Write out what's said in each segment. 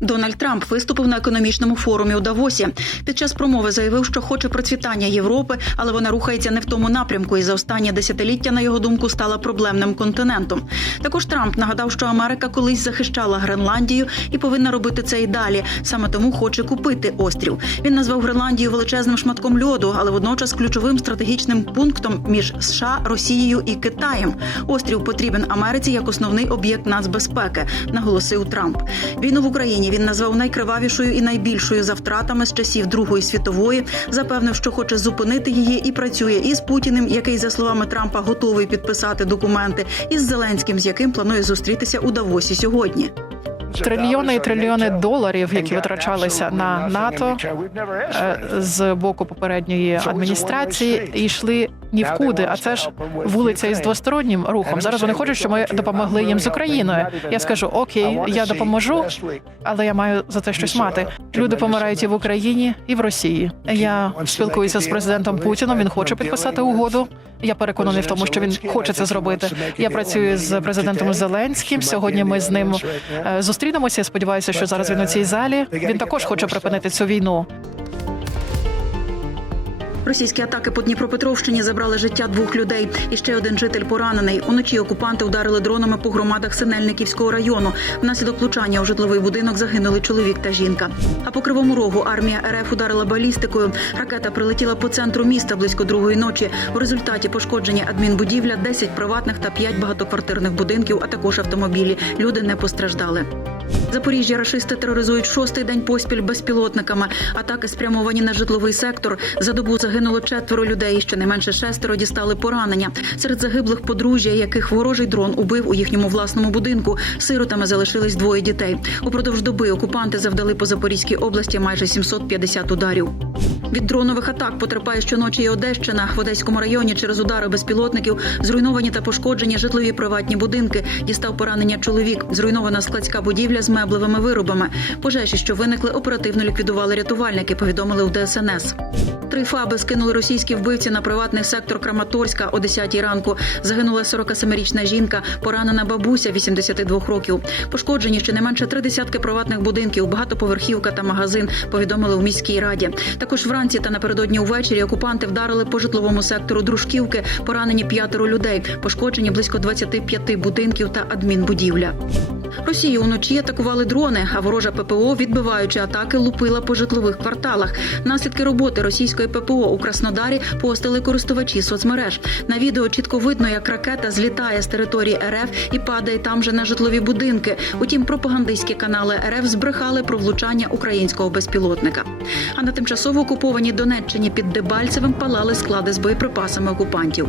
Дональд Трамп виступив на економічному форумі у Давосі. Під час промови заявив, що хоче процвітання Європи, але вона рухається не в тому напрямку, і за останнє десятиліття, на його думку, стала проблемним континентом. Також Трамп нагадав, що Америка колись захищала Гренландію і повинна робити це і далі. Саме тому хоче купити острів. Він назвав Гренландію величезним шматком льоду, але водночас ключовим стратегічним пунктом між США, Росією і Китаєм. Острів потрібен Америці як основний об'єкт нацбезпеки, наголосив Трамп. Війну в Україні він назвав найкривавішою і найбільшою за втратами з часів Другої світової. Запевнив, що хоче зупинити її і працює із Путіним, який, за словами Трампа, готовий підписати документи, і з Зеленським, з яким планує зустрітися у Давосі сьогодні. Трильйони і трильйони доларів, які витрачалися на НАТО е, з боку попередньої адміністрації, і йшли ні в куди. А це ж вулиця із двостороннім рухом. Зараз вони хочуть, щоб ми допомогли їм з Україною. Я скажу окей, я допоможу, але я маю за це щось мати. Люди помирають і в Україні, і в Росії. Я спілкуюся з президентом Путіном. Він хоче підписати угоду. Я переконаний в тому, що він хоче це зробити. Я працюю з президентом Зеленським. Сьогодні ми з ним е, зустрінемося. Я сподіваюся, що зараз він у цій залі. Він також хоче припинити цю війну. Російські атаки по Дніпропетровщині забрали життя двох людей. І ще один житель поранений. Уночі окупанти ударили дронами по громадах Синельниківського району. Внаслідок влучання у житловий будинок загинули чоловік та жінка. А по кривому рогу армія РФ ударила балістикою. Ракета прилетіла по центру міста близько другої ночі. У результаті пошкоджені адмінбудівля, 10 приватних та 5 багатоквартирних будинків, а також автомобілі. Люди не постраждали. Запоріжжя рашисти тероризують шостий день поспіль безпілотниками. Атаки спрямовані на житловий сектор. За добу загинуло четверо людей. Щонайменше шестеро дістали поранення. Серед загиблих подружжя, яких ворожий дрон убив у їхньому власному будинку. Сиротами залишились двоє дітей. Упродовж доби окупанти завдали по Запорізькій області майже 750 ударів. Від дронових атак потерпає щоночі і Одещина. В Одеському районі через удари безпілотників зруйновані та пошкоджені житлові приватні будинки. Дістав поранення чоловік. Зруйнована складська будівля з меблевими виробами. Пожежі, що виникли, оперативно ліквідували рятувальники. Повідомили у ДСНС. Три фаби скинули російські вбивці на приватний сектор Краматорська о 10 ранку. Загинула 47-річна жінка, поранена бабуся 82 років. Пошкоджені щонайменше три десятки приватних будинків, багатоповерхівка та магазин. Повідомили у міській раді. Також вранці та напередодні увечері окупанти вдарили по житловому сектору Дружківки. Поранені п'ятеро людей. Пошкоджені близько 25 будинків та адмінбудівля. Росію уночі атакували дрони, а ворожа ППО, відбиваючи атаки, лупила по житлових кварталах. Наслідки роботи російської ППО у Краснодарі постили користувачі соцмереж. На відео чітко видно, як ракета злітає з території РФ і падає там же на житлові будинки. Утім, пропагандистські канали РФ збрехали про влучання українського безпілотника. А на тимчасово окупованій Донеччині під Дебальцевим палали склади з боєприпасами окупантів.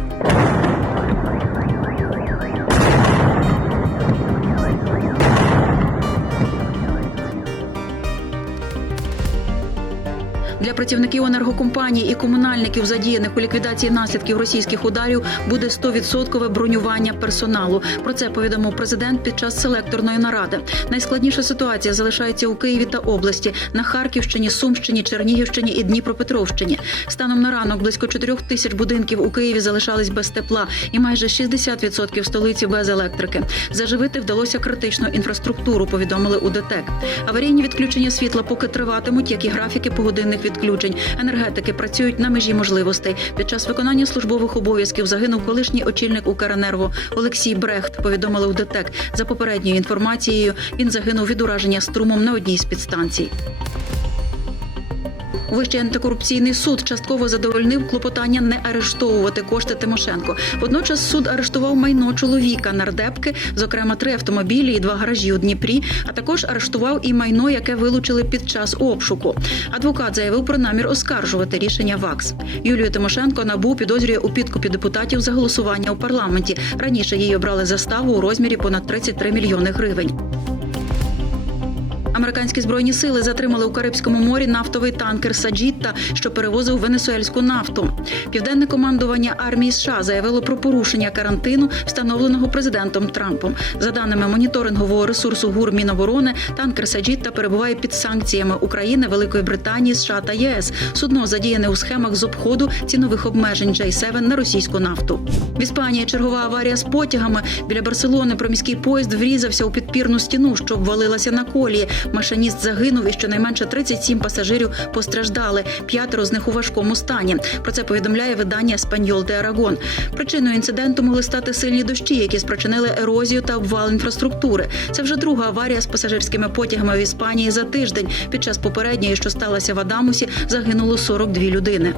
Працівників енергокомпаній і комунальників, задіяних у ліквідації наслідків російських ударів, буде 100% бронювання персоналу. Про це повідомив президент під час селекторної наради. Найскладніша ситуація залишається у Києві та області на Харківщині, Сумщині, Чернігівщині і Дніпропетровщині. Станом на ранок близько 4 тисяч будинків у Києві залишались без тепла, і майже 60% столиці без електрики. Заживити вдалося критичну інфраструктуру. Повідомили у ДТЕК. Аварійні відключення світла поки триватимуть, як і графіки погодинних відключень. Енергетики працюють на межі можливостей. Під час виконання службових обов'язків загинув колишній очільник Укренерго Олексій Брехт. Повідомили у ДТЕК. За попередньою інформацією, він загинув від ураження струмом на одній з підстанцій. Вищий антикорупційний суд частково задовольнив клопотання не арештовувати кошти Тимошенко. Водночас суд арештував майно чоловіка нардепки, зокрема три автомобілі і два гаражі у Дніпрі. А також арештував і майно, яке вилучили під час обшуку. Адвокат заявив про намір оскаржувати рішення ВАКС. Юлію Тимошенко набу підозрює у підкупі депутатів за голосування у парламенті. Раніше її обрали заставу у розмірі понад 33 мільйони гривень. Американські збройні сили затримали у Карибському морі нафтовий танкер Саджітта, що перевозив венесуельську нафту. Південне командування армії США заявило про порушення карантину, встановленого президентом Трампом. За даними моніторингового ресурсу ГУР Міноборони, танкер Саджітта перебуває під санкціями України, Великої Британії, США та ЄС. Судно задіяне у схемах з обходу цінових обмежень J7 на російську нафту. В Іспанії чергова аварія з потягами біля Барселони. Проміський поїзд врізався у підпірну стіну, що обвалилася на колії. Машиніст загинув і щонайменше 37 пасажирів постраждали. П'ятеро з них у важкому стані. Про це повідомляє видання Спаньол де Арагон. Причиною інциденту могли стати сильні дощі, які спричинили ерозію та обвал інфраструктури. Це вже друга аварія з пасажирськими потягами в Іспанії за тиждень. Під час попередньої, що сталося в Адамусі, загинуло 42 людини.